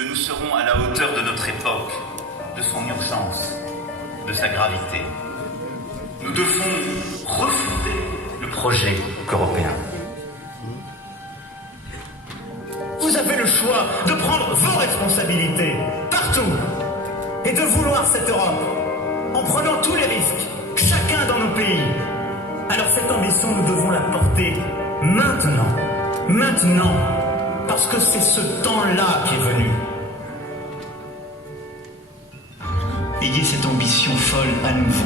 que nous serons à la hauteur de notre époque, de son urgence, de sa gravité. Nous devons refonder le projet européen. Vous avez le choix de prendre vos responsabilités, partout, et de vouloir cette Europe, en prenant tous les risques, chacun dans nos pays. Alors cette ambition, nous devons la porter maintenant, parce que c'est ce temps-là qui est venu. Ayez cette ambition folle à nouveau,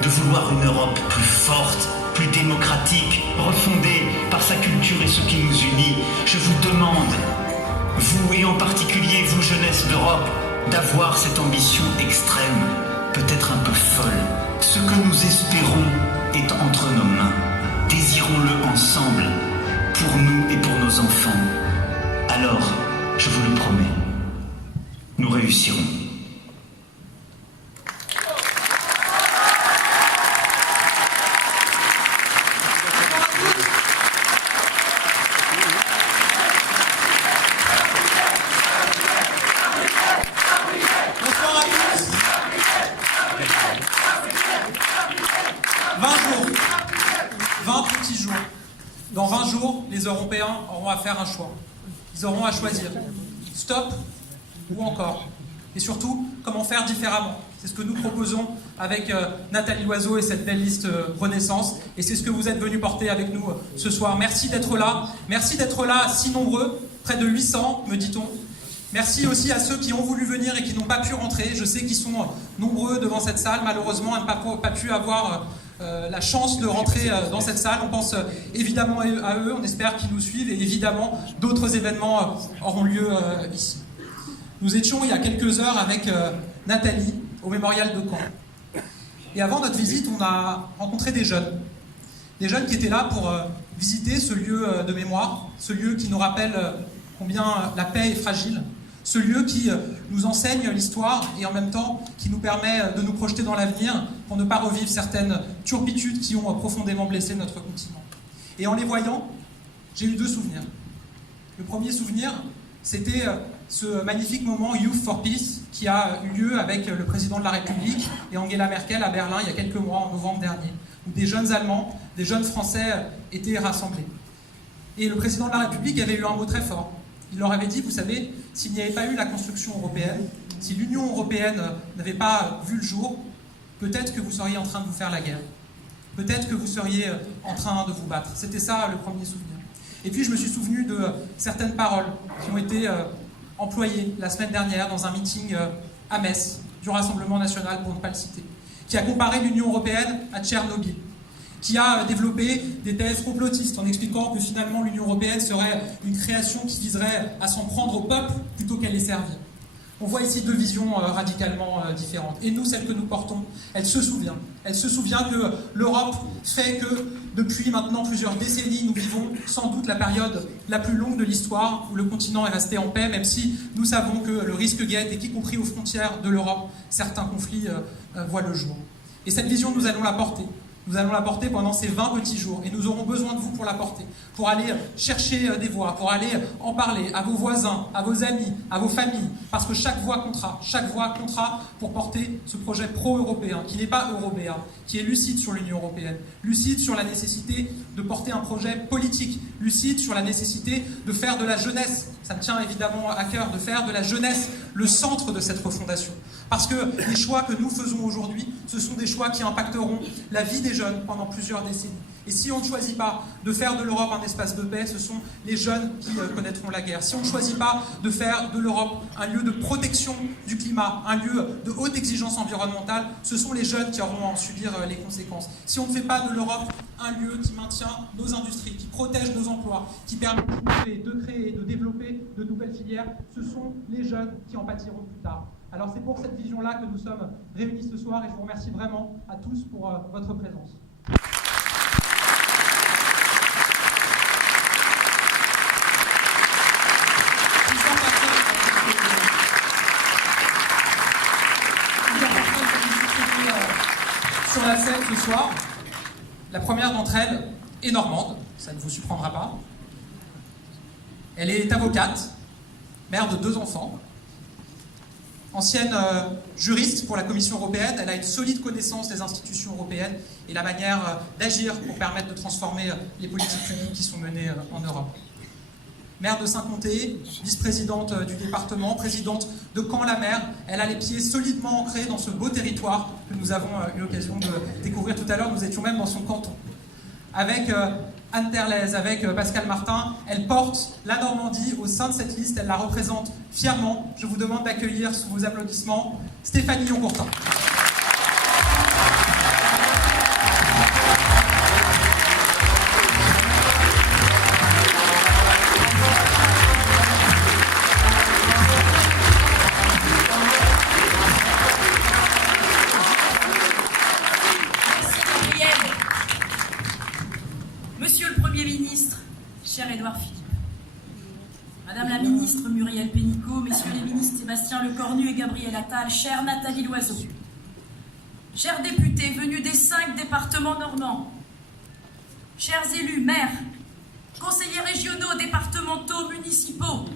de vouloir une Europe plus forte, plus démocratique, refondée par sa culture et ce qui nous unit. Je vous demande, vous et en particulier vous, jeunesse d'Europe, d'avoir cette ambition extrême, peut-être un peu folle. Ce que nous espérons est entre nos mains. Désirons-le ensemble, pour nous et pour nos enfants. Alors, je vous le promets, nous réussirons. Bonsoir à tous. 20 jours. 20 petits jours. Dans 20 jours, les Européens auront à faire un choix. Ils auront à choisir. Stop ou encore. Et surtout, comment faire différemment. C'est ce que nous proposons avec Nathalie Loiseau et cette belle liste Renaissance. Et c'est ce que vous êtes venus porter avec nous ce soir. Merci d'être là. Merci d'être là si nombreux. Près de 800, me dit-on. Merci aussi à ceux qui ont voulu venir et qui n'ont pas pu rentrer. Je sais qu'ils sont nombreux devant cette salle, malheureusement, à ne pas pu avoir la chance de rentrer dans cette salle. On pense évidemment à eux, on espère qu'ils nous suivent, et évidemment, d'autres événements auront lieu ici. Nous étions il y a quelques heures avec Nathalie au mémorial de Caen. Et avant notre visite, on a rencontré des jeunes qui étaient là pour visiter ce lieu de mémoire, ce lieu qui nous rappelle combien la paix est fragile, ce lieu qui nous enseigne l'histoire et en même temps qui nous permet de nous projeter dans l'avenir pour ne pas revivre certaines turpitudes qui ont profondément blessé notre continent. Et en les voyant, j'ai eu deux souvenirs. Le premier souvenir, c'était ce magnifique moment Youth for Peace qui a eu lieu avec le président de la République et Angela Merkel à Berlin il y a quelques mois, en novembre dernier, où des jeunes Allemands, des jeunes Français étaient rassemblés. Et le président de la République avait eu un mot très fort. Il leur avait dit, vous savez, s'il n'y avait pas eu la construction européenne, si l'Union européenne n'avait pas vu le jour, peut-être que vous seriez en train de vous faire la guerre. Peut-être que vous seriez en train de vous battre. C'était ça le premier souvenir. Et puis je me suis souvenu de certaines paroles qui ont été employées la semaine dernière dans un meeting à Metz du Rassemblement national, pour ne pas le citer, qui a comparé l'Union européenne à Tchernobyl, qui a développé des thèses complotistes en expliquant que finalement l'Union européenne serait une création qui viserait à s'en prendre au peuple plutôt qu'à les servir. On voit ici deux visions radicalement différentes. Et nous, celle que nous portons, elle se souvient. Elle se souvient que l'Europe fait que depuis maintenant plusieurs décennies, nous vivons sans doute la période la plus longue de l'histoire où le continent est resté en paix, même si nous savons que le risque guette et qu'y compris aux frontières de l'Europe, certains conflits voient le jour. Et cette vision, nous allons la porter. Nous allons la porter pendant ces 20 petits jours et nous aurons besoin de vous pour la porter, pour aller chercher des voix, pour aller en parler à vos voisins, à vos amis, à vos familles, parce que chaque voix comptera pour porter ce projet pro-européen, qui n'est pas européen, qui est lucide sur l'Union européenne, lucide sur la nécessité de porter un projet politique, lucide sur la nécessité de faire de la jeunesse, ça me tient évidemment à cœur, de faire de la jeunesse le centre de cette refondation. Parce que les choix que nous faisons aujourd'hui, ce sont des choix qui impacteront la vie des jeunes pendant plusieurs décennies. Et si on ne choisit pas de faire de l'Europe un espace de paix, ce sont les jeunes qui connaîtront la guerre. Si on ne choisit pas de faire de l'Europe un lieu de protection du climat, un lieu de haute exigence environnementale, ce sont les jeunes qui auront à en subir les conséquences. Si on ne fait pas de l'Europe un lieu qui maintient nos industries, qui protège nos emplois, qui permet de créer et de développer de nouvelles filières, ce sont les jeunes qui en pâtiront plus tard. Alors c'est pour cette vision-là que nous sommes réunis ce soir et je vous remercie vraiment à tous pour votre présence. Sur la scène ce soir, la première d'entre elles est normande, ça ne vous surprendra pas. Elle est avocate, mère de 2 enfants, Ancienne juriste pour la Commission européenne, elle a une solide connaissance des institutions européennes et la manière d'agir pour permettre de transformer les politiques publiques qui sont menées en Europe. Maire de Saint-Comté, vice-présidente du département, présidente de Caen-la-Mer, elle a les pieds solidement ancrés dans ce beau territoire que nous avons eu l'occasion de découvrir tout à l'heure. Nous étions même dans son canton. Avec Anne Terlez, avec Pascal Martin, elle porte la Normandie au sein de cette liste, elle la représente fièrement. Je vous demande d'accueillir sous vos applaudissements Stéphanie Yoncourtin. Madame la ministre Muriel Pénicaud, messieurs les ministres Sébastien Lecornu et Gabriel Attal, chère Nathalie Loiseau, chers députés venus des 5 départements normands, chers élus, maires, conseillers régionaux, départementaux, municipaux,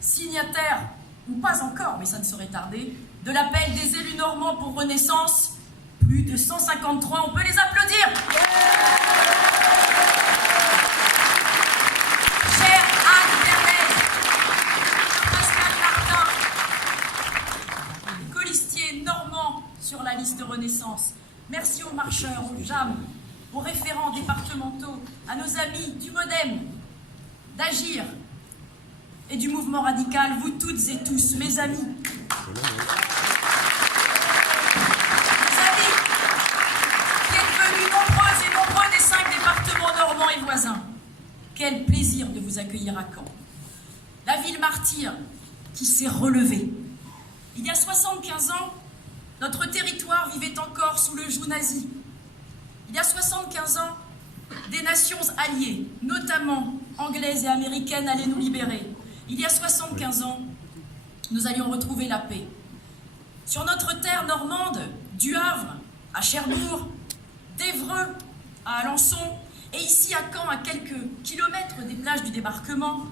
signataires, ou pas encore, mais ça ne saurait tarder, de l'appel des élus normands pour Renaissance, plus de 153, on peut les applaudir. Sur la liste de Renaissance. Merci aux marcheurs, aux JAM, aux référents départementaux, à nos amis du MoDem, d'Agir et du mouvement radical, vous toutes et tous, mes amis. Mes amis qui êtes venus nombreuses et nombreux des 5 départements normands et voisins. Quel plaisir de vous accueillir à Caen. La ville martyre qui s'est relevée. Il y a 75 ans, notre territoire vivait encore sous le joug nazi. Il y a 75 ans, des nations alliées, notamment anglaises et américaines, allaient nous libérer. Il y a 75 ans, nous allions retrouver la paix. Sur notre terre normande, du Havre à Cherbourg, d'Évreux à Alençon, et ici à Caen, à quelques kilomètres des plages du débarquement,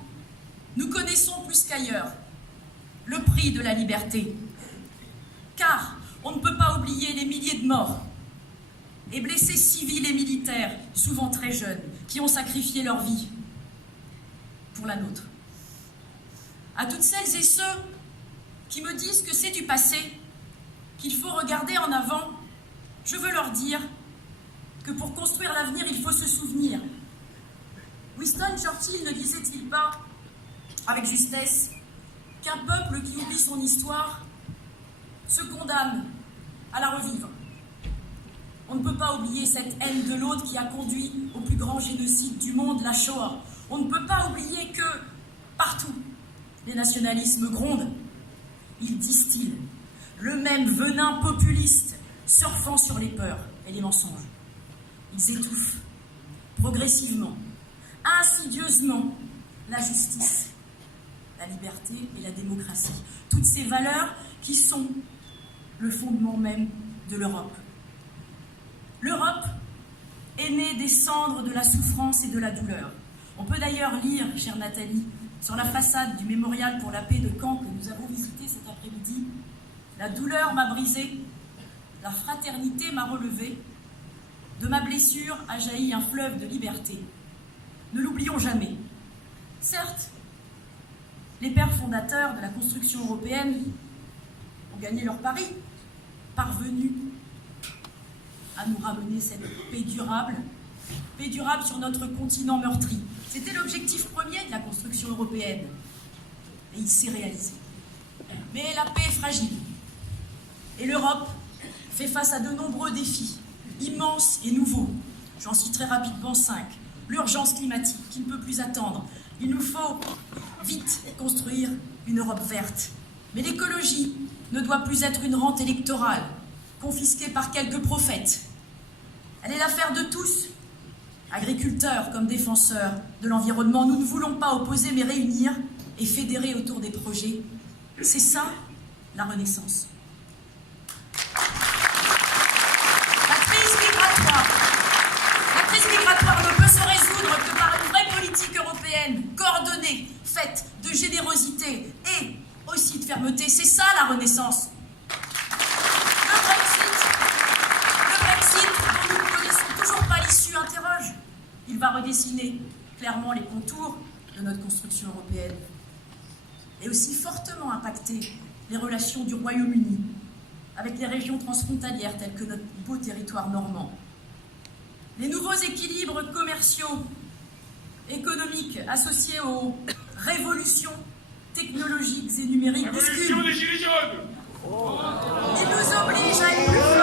nous connaissons plus qu'ailleurs le prix de la liberté. Car on ne peut pas oublier les milliers de morts et blessés civils et militaires, souvent très jeunes, qui ont sacrifié leur vie pour la nôtre. À toutes celles et ceux qui me disent que c'est du passé, qu'il faut regarder en avant, je veux leur dire que pour construire l'avenir, il faut se souvenir. Winston Churchill ne disait-il pas, avec justesse, qu'un peuple qui oublie son histoire se condamne à la revivre. On ne peut pas oublier cette haine de l'autre qui a conduit au plus grand génocide du monde, la Shoah. On ne peut pas oublier que, partout, les nationalismes grondent. Ils distillent le même venin populiste, surfant sur les peurs et les mensonges. Ils étouffent, progressivement, insidieusement, la justice, la liberté et la démocratie. Toutes ces valeurs qui sont le fondement même de l'Europe. L'Europe est née des cendres de la souffrance et de la douleur. On peut d'ailleurs lire, chère Nathalie, sur la façade du mémorial pour la paix de Caen que nous avons visité cet après-midi, « La douleur m'a brisé, la fraternité m'a relevé, de ma blessure a jailli un fleuve de liberté. » Ne l'oublions jamais. Certes, les pères fondateurs de la construction européenne ont gagné leur pari, parvenus à nous ramener cette paix durable sur notre continent meurtri. C'était l'objectif premier de la construction européenne, et il s'est réalisé. Mais la paix est fragile, et l'Europe fait face à de nombreux défis, immenses et nouveaux. J'en citerai rapidement 5. L'urgence climatique, qui ne peut plus attendre. Il nous faut vite construire une Europe verte. Mais l'écologie ne doit plus être une rente électorale, confisquée par quelques prophètes. Elle est l'affaire de tous, agriculteurs comme défenseurs de l'environnement. Nous ne voulons pas opposer, mais réunir et fédérer autour des projets. C'est ça, la Renaissance. La crise migratoire ne peut se résoudre que par une vraie politique européenne, coordonnée, faite de générosité et aussi de fermeté. C'est ça la Renaissance. Le Brexit, dont nous ne connaissons toujours pas l'issue, interroge. Il va redessiner clairement les contours de notre construction européenne et aussi fortement impacter les relations du Royaume-Uni avec les régions transfrontalières telles que notre beau territoire normand. Les nouveaux équilibres commerciaux, économiques associés aux révolutions technologiques et numériques bousculent. des Gilets jaunes. Ils nous obligent à être plus